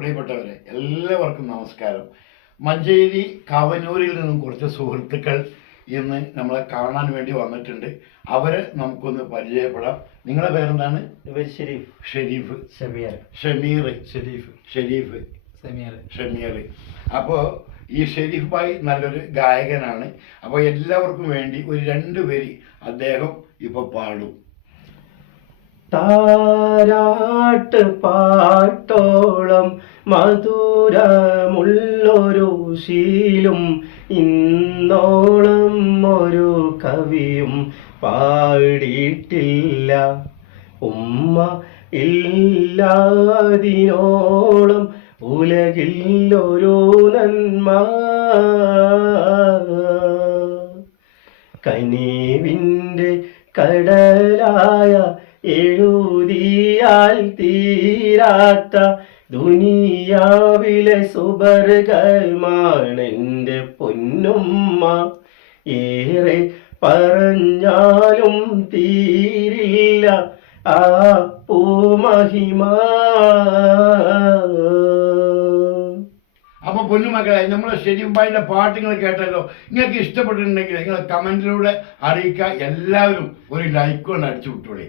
പ്രിയപ്പെട്ടവരെ എല്ലാവർക്കും നമസ്കാരം. മഞ്ചേരി കാവനൂരിൽ നിന്നും കുറച്ച് സുഹൃത്തുക്കൾ ഇന്ന് നമ്മളെ കാണാൻ വേണ്ടി വന്നിട്ടുണ്ട്. അവരെ നമുക്കൊന്ന് പരിചയപ്പെടാം. നിങ്ങളുടെ പേരെന്താണ്? ഷെരീഫ്. ഷെരീഫ്. ഷമീർ. ഷമീർ. ഷെരീഫ്. ഷെരീഫ്. ഷമീർ. ഷമീർ. അപ്പോൾ ഈ ഷെരീഫ് ഭായ് നല്ലൊരു ഗായകനാണ്. അപ്പോൾ എല്ലാവർക്കും വേണ്ടി ഒരു 2 വരി അദ്ദേഹം ഇപ്പോൾ പാടും. താരാട്ട് പാട്ടോളം മധുരമുള്ളൊരു ശീലും ഇന്നോളം ഒരു കവിയും പാടിയിട്ടില്ല. ഉമ്മ ഇല്ലാതിനോളം ഉലകില്ലൊരു നന്മ. കനിവിൻ്റെ കടലായ എഴുതിയാൽ തീരാത്ത ദുനിയാവിലെ സുബർഗമാണെൻ്റെ പൊന്നുമ്മ. ഏറെ പറഞ്ഞാലും തീരില്ല ആ പൂമഹിമ. അപ്പോൾ പൊന്നുമക്കളെ, നമ്മളെ ഷെരീഫ് ഭായിൻ്റെ പാട്ടുകൾ കേട്ടല്ലോ. നിങ്ങൾക്ക് ഇഷ്ടപ്പെട്ടിട്ടുണ്ടെങ്കിൽ നിങ്ങൾ കമൻറ്റിലൂടെ അറിയിക്കുക. എല്ലാവരും ഒരു ലൈക്ക് കൊണ്ട് അടിച്ചു വിട്ടോളേ.